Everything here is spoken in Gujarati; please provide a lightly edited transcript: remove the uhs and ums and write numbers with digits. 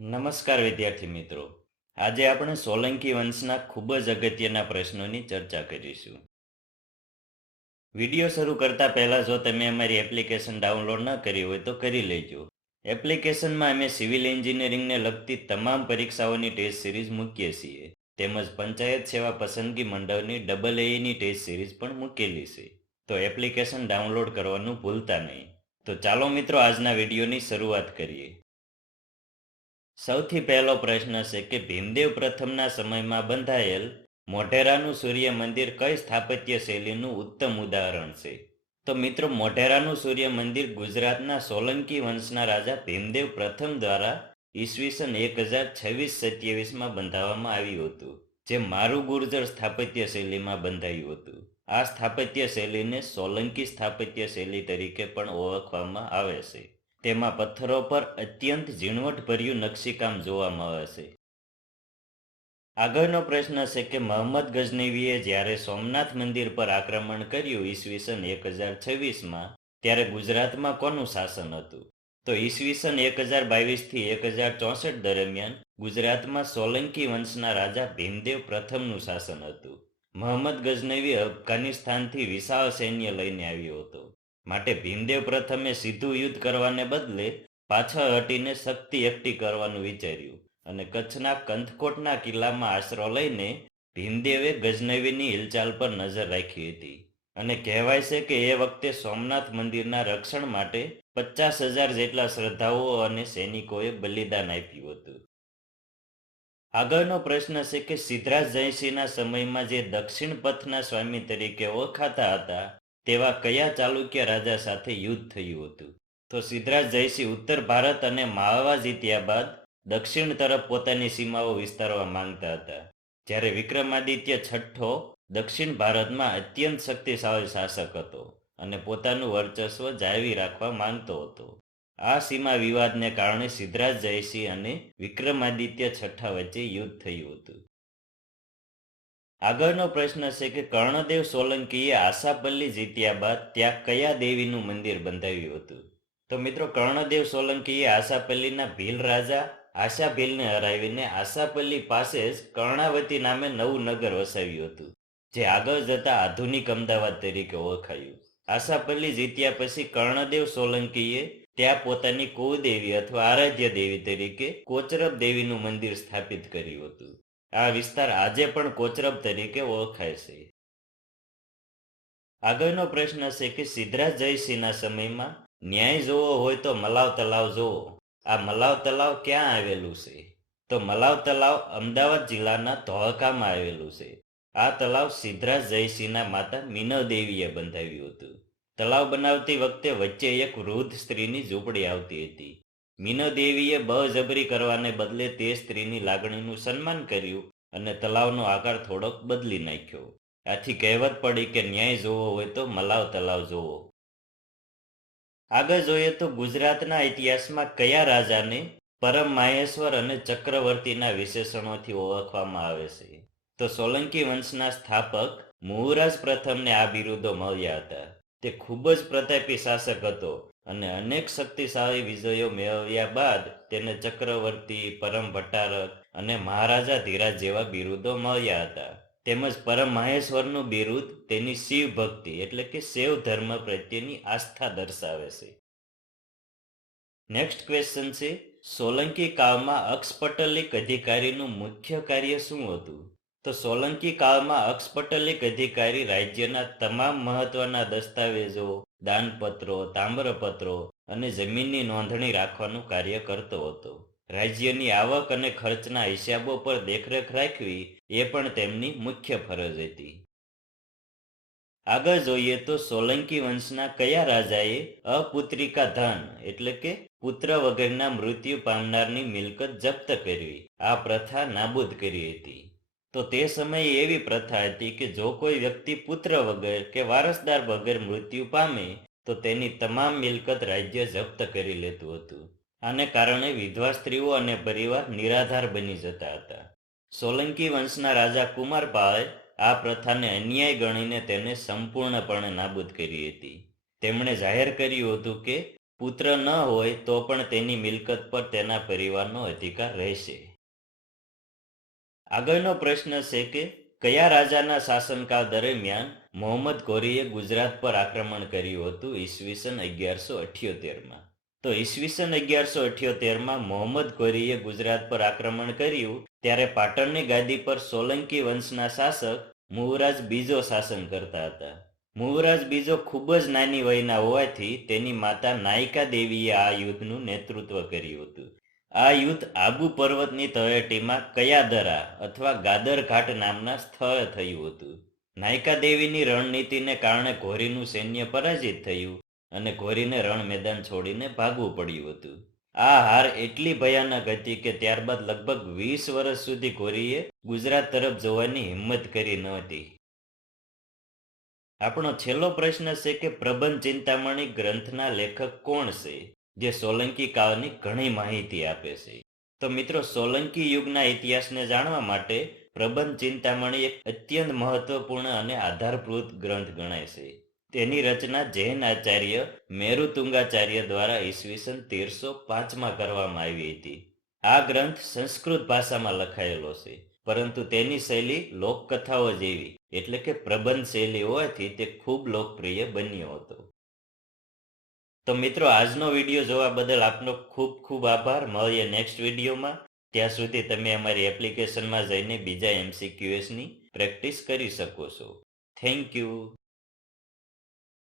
નમસ્કાર વિદ્યાર્થી મિત્રો. આજે આપણે સોલંકી વંશના ખૂબ જ અગત્યના પ્રશ્નોની ચર્ચા કરીશું. વિડીયો શરૂ કરતા પહેલા જો તમે અમારી એપ્લિકેશન ડાઉનલોડ ન કરી હોય તો કરી લેજો. એપ્લિકેશનમાં અમે સિવિલ એન્જિનિયરિંગને લગતી તમામ પરીક્ષાઓની ટેસ્ટ સિરીઝ મૂકીએ છીએ. તેમજ પંચાયત સેવા પસંદગી મંડળની AA ની ટેસ્ટ સિરીઝ પણ મૂકેલી છે. તો એપ્લિકેશન ડાઉનલોડ કરવાનું ભૂલતા નહીં. તો ચાલો મિત્રો આજના વિડીયોની શરૂઆત કરીએ. સૌથી પહેલો પ્રશ્ન છે કે ભીમદેવ પ્રથમના સમયમાં બંધાયેલ મોઢેરાનું સૂર્ય મંદિર કઈ સ્થાપત્ય શૈલીનું ઉત્તમ ઉદાહરણ છે? તો મિત્રો, મોઢેરાનું સૂર્ય મંદિર ગુજરાતના સોલંકી વંશના રાજા ભીમદેવ પ્રથમ દ્વારા ઈસવીસન 1026-27માં બંધાવવામાં આવ્યું હતું, જે મારું ગુર્જર સ્થાપત્ય શૈલીમાં બંધાયું હતું. આ સ્થાપત્ય શૈલીને સોલંકી સ્થાપત્ય શૈલી તરીકે પણ ઓળખવામાં આવે છે. તેમાં પથ્થરો પર અત્યંત ઝીણવટભર્યું નકશીકામ જોવા મળે છે. આગળનો પ્રશ્ન છે કે મોહમ્મદ ગઝનવીએ જ્યારે સોમનાથ મંદિર પર આક્રમણ કર્યું ઈસવીસન 1026માં, ત્યારે ગુજરાતમાં કોનું શાસન હતું? તો ઈસવીસન 1022 થી 1064 દરમિયાન ગુજરાતમાં સોલંકી વંશના રાજા ભીમદેવ પ્રથમનું શાસન હતું. મોહમ્મદ ગઝનવી અફઘાનિસ્તાનથી વિશાળ સૈન્ય લઈને આવ્યો હતો. માટે ભીમદેવ પ્રથમે સીધું યુદ્ધ કરવાને બદલે પાછળ હટીને શક્તિ એકઠી કરવાનું વિચાર્યું અને કચ્છના કંથકોટના કિલ્લામાં આશરો લઈને ભીમદેવે ગઝનવીની હિલચાલ પર નજર રાખી હતી. અને કહેવાય છે કે એ વખતે સોમનાથ મંદિરના રક્ષણ માટે 50,000 જેટલા શ્રદ્ધાળુઓ અને સૈનિકોએ બલિદાન આપ્યું હતું. આગળનો પ્રશ્ન છે કે સિદ્ધરાજ જયસિંહના સમયમાં જે દક્ષિણ પથના સ્વામી તરીકે ઓળખાતા હતા તેવા કયા ચાલુક્ય રાજા સાથે યુદ્ધ થયું હતું? તો સિદ્ધરાજ જયસિંહ ઉત્તર ભારત અને માળવા જીત્યા બાદ દક્ષિણ તરફ પોતાની સીમાઓ વિસ્તારવા માંગતા હતા, જ્યારે વિક્રમાદિત્ય છઠ્ઠો દક્ષિણ ભારતમાં અત્યંત શક્તિશાળી શાસક હતો અને પોતાનું વર્ચસ્વ જાળવી રાખવા માંગતો હતો. આ સીમા વિવાદને કારણે સિદ્ધરાજ જયસિંહ અને વિક્રમાદિત્ય છઠ્ઠા વચ્ચે યુદ્ધ થયું હતું. આગળનો પ્રશ્ન છે કે કર્ણદેવ સોલંકીએ આશાપલ્લી જીત્યા બાદ ત્યાં કયા દેવીનું મંદિર બંધાવ્યું હતું? તો મિત્રો, કર્ણદેવ સોલંકીએ આશાપલ્લીના ભીલ રાજા આશાભીલને હરાવીને આશાપલ્લી પાસે જ કર્ણાવતી નામે નવું નગર વસાવ્યું હતું, જે આગળ જતા આધુનિક અમદાવાદ તરીકે ઓળખાયું. આશાપલ્લી જીત્યા પછી કર્ણદેવ સોલંકીએ ત્યાં પોતાની કુળદેવી અથવા આરાધ્ય દેવી તરીકે કોચરબ દેવીનું મંદિર સ્થાપિત કર્યું હતું. આ વિસ્તાર આજે પણ કોચરબ તરીકે ઓળખાય છે. આગળનો પ્રશ્ન છે કે સિદ્ધરાજ જયસિંહના સમયમાં ન્યાય જોવો હોય તો મલાવ તલાવ જોવો. આ મલાવ તલાવ ક્યાં આવેલું છે? તો મલાવ તલાવ અમદાવાદ જિલ્લાના ધોળકામાં આવેલું છે. આ તલાવ સિદ્ધરાજ જયસિંહના માતા મીનળ દેવીએ બંધાવ્યું હતું. તલાવ બનાવતી વખતે વચ્ચે એક વૃદ્ધ સ્ત્રીની ઝૂંપડી આવતી હતી. મીનળ દેવીએ બળજબરી કરવાને બદલે તે સ્ત્રીની લાગણીનું સન્માન કર્યું અને તલાવનો આકાર થોડોક બદલી નાખ્યો. આથી કહેવત પડી કે ન્યાય જોવો હોય તો મલાવ તલાવ જોવો. આગળ જોઈએ તો ગુજરાતના ઇતિહાસમાં કયા રાજાને પરમ માહેશ્વર અને ચક્રવર્તીના વિશેષણોથી ઓળખવામાં આવે છે? તો સોલંકી વંશના સ્થાપક મુહુરાજ પ્રથમને આ બિરુદો મળ્યા હતા. તે ખૂબ જ પ્રતાપી શાસક હતો અને અનેક શક્તિશાળી વિજયો મેળવ્યા બાદ તેને ચક્રવર્તી, પરમ ભટ્ટારક અને મહારાજા ધીરાજ જેવા બિરુદો મળ્યા હતા. તેમજ પરમ માહેશ્વરનું બિરુદ તેની શિવ ભક્તિ એટલે કે શૈવ ધર્મ પ્રત્યેની આસ્થા દર્શાવે છે. નેક્સ્ટ ક્વેશ્ચન છે, સોલંકી કાળમાં અક્ષપટલિક અધિકારીનું મુખ્ય કાર્ય શું હતું? તો સોલંકી કાળમાં અક્ષપટલિક અધિકારી રાજ્યના તમામ મહત્વના દસ્તાવેજો, દાનપત્રો, તામ્રપત્રો અને જમીનની નોંધણી રાખવાનું કાર્ય કરતો હતો. રાજ્યની આવક અને ખર્ચના હિસાબો પર દેખરેખ રાખવી એ પણ તેમની મુખ્ય ફરજ હતી. આગળ જોઈએ તો સોલંકી વંશના કયા રાજાએ અપુત્રિકા ધન એટલે કે પુત્ર વગરના મૃત્યુ પામનારની મિલકત જપ્ત કરવી આ પ્રથા નાબૂદ કરી હતી? તો તે સમયે એવી પ્રથા હતી કે જો કોઈ વ્યક્તિ પુત્ર વગર કે વારસદાર વગર મૃત્યુ પામે તો તેની તમામ મિલકત રાજ્ય જપ્ત કરી લેતું હતું. આને કારણે વિધવા સ્ત્રીઓ અને પરિવાર નિરાધાર બની જતા હતા. સોલંકી વંશના રાજા કુમારપાળે આ પ્રથાને અન્યાય ગણીને તેને સંપૂર્ણપણે નાબૂદ કરી હતી. તેમણે જાહેર કર્યું હતું કે પુત્ર ન હોય તો પણ તેની મિલકત પર તેના પરિવારનો અધિકાર રહેશે. આગળનો પ્રશ્ન છે કે કયા રાજાના શાસનકાળ દરમિયાન મોહમ્મદ ઘોરીએ ગુજરાત પર આક્રમણ કર્યું હતું ઈસવીસન 1178માં? તો ઈસવીસન 1178માં મોહમ્મદ ઘોરીએ ગુજરાત પર આક્રમણ કર્યું ત્યારે પાટણની ગાદી પર સોલંકી વંશના શાસક મુવરાજ બીજો શાસન કરતા હતા. મુવરાજ બીજો ખૂબ જ નાની વયના હોવાથી તેની માતા નાયિકા દેવીએ આ યુદ્ધનું નેતૃત્વ કર્યું હતું. આ યુદ્ધ આબુ પર્વતની તળેટીમાં કયાદરા અથવા ગાદર ઘાટ નામના સ્થળે થયું હતું. નાયિકા દેવીની રણનીતિને કારણે ઘોરીનું સૈન્ય પરાજિત થયું અને ઘોરીને રણ મેદાન છોડીને ભાગવું પડ્યું હતું. આ હાર એટલી ભયાનક હતી કે ત્યારબાદ લગભગ 20 વર્ષ સુધી ઘોરીએ ગુજરાત તરફ જોવાની હિંમત કરી નહોતી. આપણો છેલ્લો પ્રશ્ન છે કે પ્રબંધ ચિંતામણી ગ્રંથના લેખક કોણ છે, જે સોલંકી કાળની ઘણી માહિતી આપે છે? તો મિત્રો, સોલંકી યુગના ઇતિહાસને જાણવા માટે પ્રબંધ ચિંતામણી એક અત્યંત મહત્વપૂર્ણ અને આધારભૂત ગ્રંથ ગણાય છે. તેની રચના જૈન આચાર્ય મેરુતુંગાચાર્ય દ્વારા ઈસવીસન 1305માં કરવામાં આવી હતી. આ ગ્રંથ સંસ્કૃત ભાષામાં લખાયેલો છે, પરંતુ તેની શૈલી લોકકથાઓ જેવી એટલે કે પ્રબંધ શૈલી હોવાથી તે ખૂબ લોકપ્રિય બન્યો હતો. તો મિત્રો, આજનો વિડીયો જોવા બદલ આપનો ખૂબ ખૂબ આભાર. મળીએ નેક્સ્ટ વિડીયોમાં. ત્યાં સુધી તમે અમારી એપ્લિકેશનમાં જઈને બીજા MCQSની પ્રેક્ટિસ કરી શકો છો. Thank you.